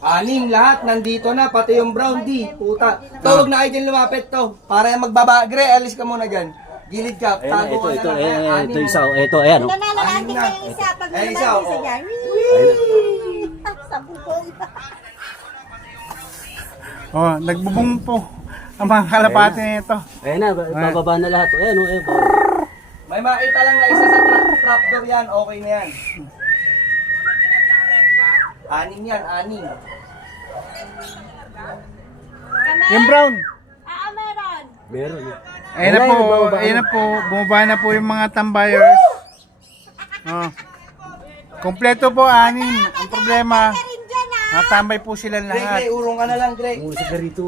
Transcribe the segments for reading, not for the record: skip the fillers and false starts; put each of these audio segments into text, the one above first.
Anim lahat, nandito na, pati yung brown D, puta. To, huwag na kayo dyan lumapit to. Para magbaba, Gre, alis ka muna dyan. Gilid ka, Ayan, tago ka ito, na lang. ito isa, ito, ayan. Oh. Nananalandi ko yung isa pag Ay, naman isa, isa oo. dyan. Sa bukol. Oh, nagbubong po ang mga kalapati nito. Ayan na, bababa na lahat. Ayan, oh, ayan. May makita lang na isa sa trapdoor yan, okay na yan. Anim yan, anim. Yung brown. Meron. Meron. Ayun na po, ayun na po. Bumaba na po yung mga tambayers. Oh. Kompleto po, anim. Ang problema, Rin dyan natambay po sila Gre, lahat. urong ka na lang, Gre. Musik na rito.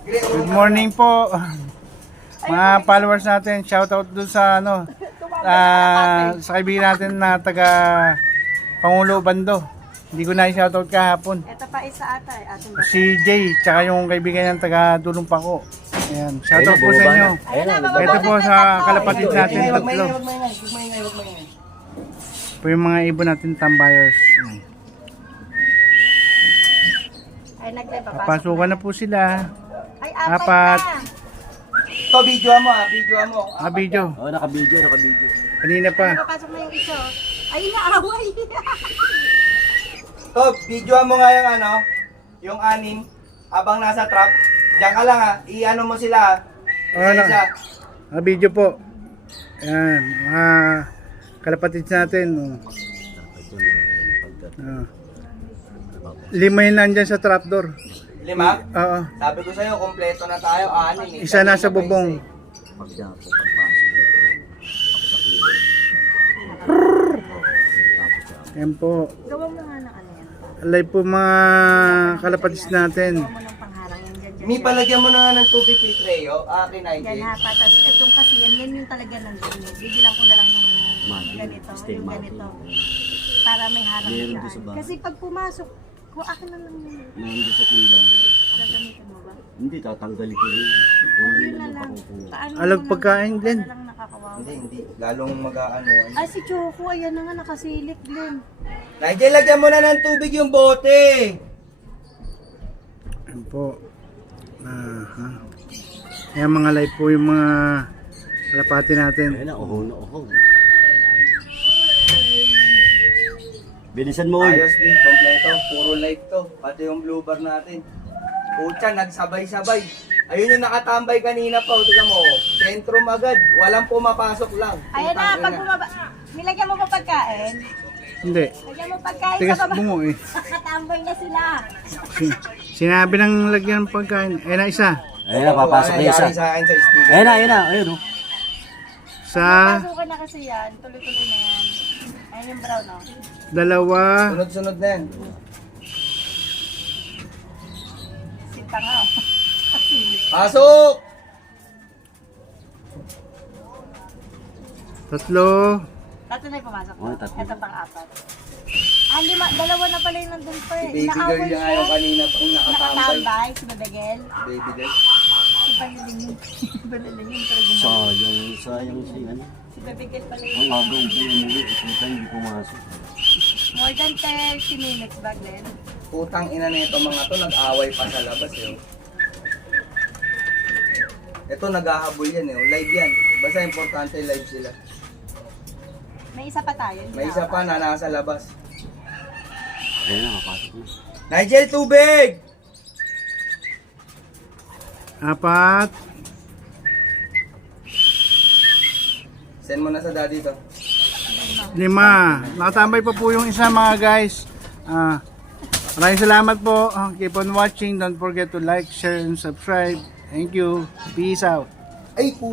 Gre, urong Good morning po. Mga followers natin, shoutout doon sa sa kaibigan natin na taga Pangulo Bando. Hindi ko na i-shoutout kahapon. Ito pa isa ata eh. Ating Si Jay, tsaka yung kaibigan niya taga Dulong Pako. Ayan, shoutout po sa inyo. Ayan na, Ito po sa kalapatid natin, Wag tatlo. maingay, wag maingay, wag maingay, wag maingay. Po yung mga ibon natin tambayers. Ay, nagpapasok. Papasukan na po sila. Ay, Apat. na. To, video mo ha, video mo. Video. Oh, naka-video, naka-video. Kanina pa. Papasok na yung isa. Ay, naaway. To, video mo nga yung ano, yung anim, habang nasa trap. Diyan ka lang ha, i-ano mo sila ha. Isa-isa. Video po. Ayan, mga kalapatid natin. Lima yun nandyan sa trapdoor. Lima? Oo. Sabi ko sa'yo, kompleto na tayo, anim eh. Isa nasa bubong. Pagdapo, pagpasok. Ayan po. Gawa mo nga ng ano yan. Alay po mga kalapatid natin. Gawa mo ng pangharang yan dyan. Mi, palagyan mo na nga ng tubig kay Creo, akin ay Yan ha, patas. Itong kasi yan yung talaga nandun. Bibilang ko na lang ng ganito, yung ganito. Para may harang Meron doon sa dyan. bahay. Kasi pag pumasok, kung akin na lang yun. Nandun sa tindahan. Gagamitin mo ba? Hindi, tatanggalin ko rin. Yun na lang. Paano Alag mo pagkain, nang- Glenn. paano lang nakakawawa? Hindi. Lalong mag-ano. Ay, si Choco, ayan na nga nakasilik, Glenn. Nigel, lagyan mo na ng tubig yung bote. Ayan po. Ayan mga live po yung mga kalapati natin. Ayan na, oho na, oho. Bilisan mo, oy. Ayos din, kompleto. Puro light to. Pati yung blue bar natin. Pucha, nagsabay-sabay. Ayun yung nakatambay kanina pa. Tignan mo. Sentrum agad. Walang pumapasok lang. Ayan na, pag bumaba, nilagyan mo pa pagkain? Hindi. Lagyan mo pagkain Tigas sa baba. bungo eh. Nakatambay na sila. Sinabi ng lagyan ng pagkain. Ayan na isa. Ayan na, papasok na isa. Nangyari sa akin sa sticker. Ayan na, ayan na, ayun, oh. Sa Pasukan na kasi yan, tuloy-tuloy na yan. Ayan yung brown, no? dalawa. Sunod-sunod na yan. Sinta nga, oh. Asilik. Pasok! Tatlo. Tatlo na yung pumasok. Oh, tatlo. Ito pang apat. Ah, lima, dalawa na pala yung nandun pa eh. Baby girl Inaaway yung siya. ayaw kanina pang nakatambay. Nakatambay, si Bebegel. Baby girl. Si Balilingin. Si Balilingin talaga gumawa. Sayang si ano. Si Bebegel pala Ang yung agaw po yung muli, ikutan, hindi pumasok. more than 30 minutes back then. Putang ina nito mga to, nag-away pa sa labas eh. Ito naghahabol yan eh, live yan. Basta importante live sila. May isa pa tayo. hindi May isa pa na nasa labas. Ayan na, mapasok na. Nigel, tubig! Apat. Send mo na sa daddy to. Lima. Nakatambay pa po yung isa mga guys. Maraming salamat po. Keep on watching. Don't forget to like, share, and subscribe. Thank you. Peace out. Ay, puta.